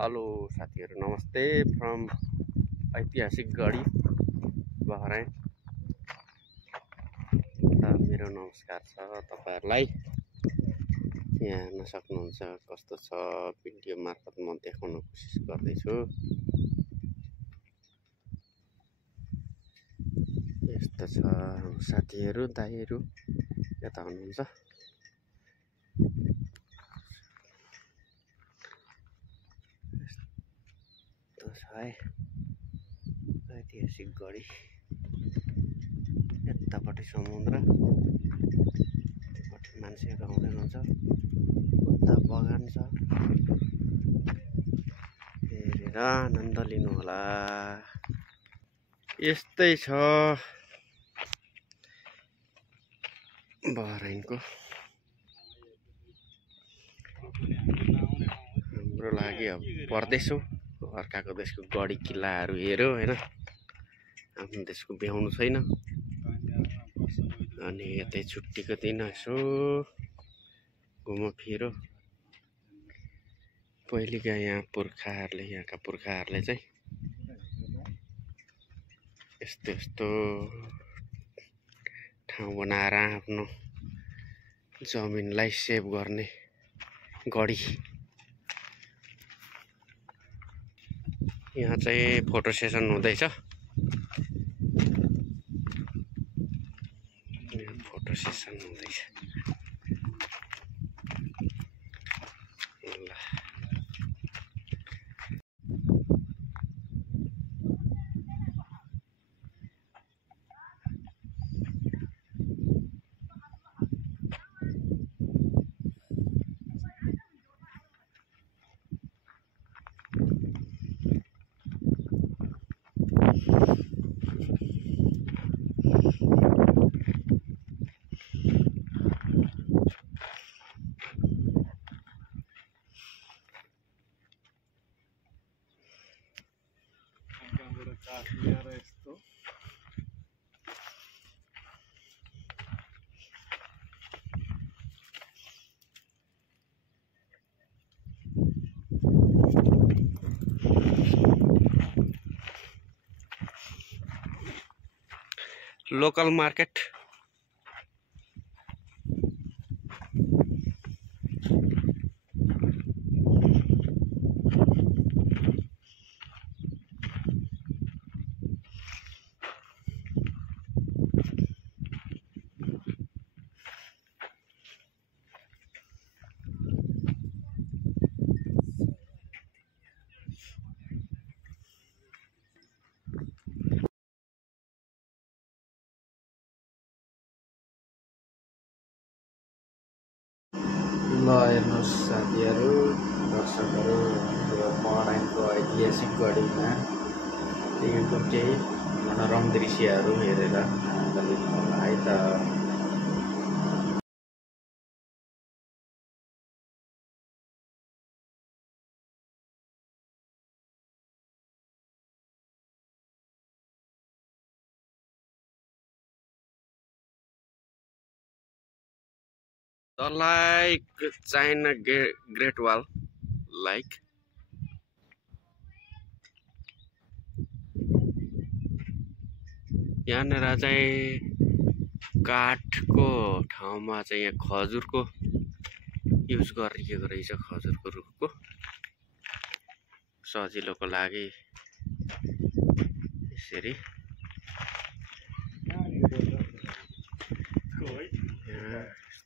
Hello साथीहरू, नमस्ते from ऐतिहासिक गढी बहराइँ। मेरो नमस्कार छ तपाईहरुलाई। यहाँ हेर्न सक्नुहुन्छ कस्तो छ, भिडियो मार्फत म देखाउन कोसिस गर्दैछु। यस्तो छ साथीहरू, दाइहरू यता हुनुहुन्छ। यस्तो छ है ऐतिहासिक गढी। यतापट्टि समुद्र, यतापट्टि मान्छेहरू आउँदै हुनुहुन्छ। उता बगान छ, हेरेर आनन्द लिनु होला। यस्तै छ बहराइनको हाम्रो लागि। अब पर्दैछु अर्काको देशको गढी किल्लाहरू हेर्यो हैन, आफ्नो देशको भ्याउनु छैन। अनि यतै छुट्टीको दिन यसो घुमफिरो। पहिलेका यहाँका पुर्खाहरूले चाहिँ यस्तो यस्तो ठाउँ बनाएर आफ्नो जमिनलाई सेभ गर्ने गढी। यहाँ चाहिँ फोटो सेसन हुँदैछ। फोटो सेसन हुँदैछ। ल लोकल मार्केट। ल हेर्नुहोस् साथीहरू, दर्शकहरू, बहराइनको ऐतिहासिक गढीमा यहाँको केही मनोरम दृश्यहरू हेरेर आनन्द लिनु होला है त। The like China Great Wall, like यहाँनिर चाहिँ काठको ठाउँमा चाहिँ यहाँ खजुरको युज गरिएको रहेछ। खजुरको रुखको सजिलोको लागि यसरी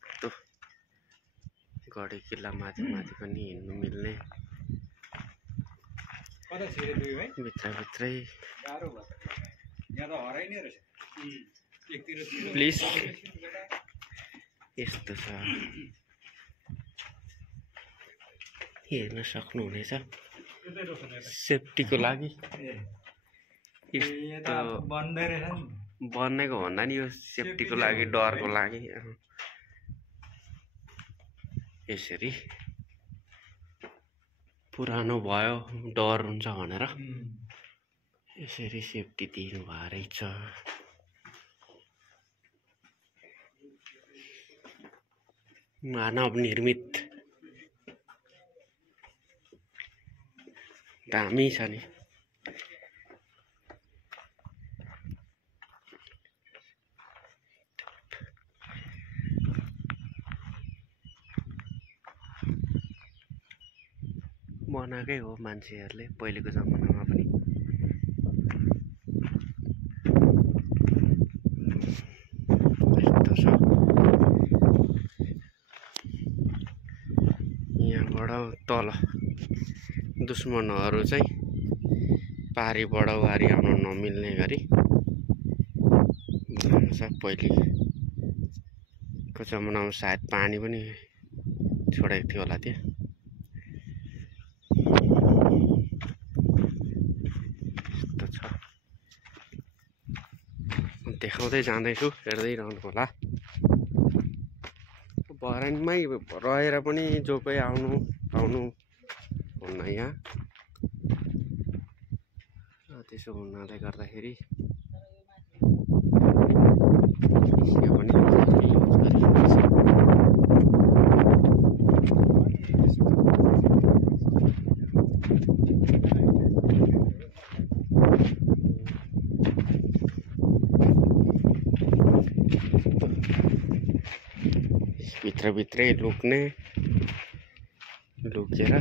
यस्तो गढी किल्ला माथि माथि पनि हिँड्नु मिल्ने, भित्रभित्रै। प्लिज यस्तो छ, हेर्न सक्नुहुनेछ। सेफ्टीको लागि यस्तो बन्नेको भन्दा नि यो सेफ्टीको लागि, डरको लागि यसरी पुरानो भयो डर हुन्छ भनेर यसरी सेफ्टी दिनु भएको रहेछ। मानव निर्मित दामी छ नि। बनाएकै हो मान्छेहरूले पहिलेको जमानामा पनि। यस्तो छ। यहाँबाट तल दुश्मनहरू चाहिँ पारीबाट वारी आउन नमिल्ने गरी बनाउनु छ। पहिलेको जमानामा सायद पानी पनि छोडेको थियो होला त्यहाँ। यस्तो छ। देखाउँदै जाँदैछु, हेर्दै रहनु होला। भराइनमै रहेर पनि जो कोही आउनु हुन्न यहाँ। त्यसो हुनाले गर्दाखेरि यहाँ पनि युज गरिन्छ। भित्रै लुकेर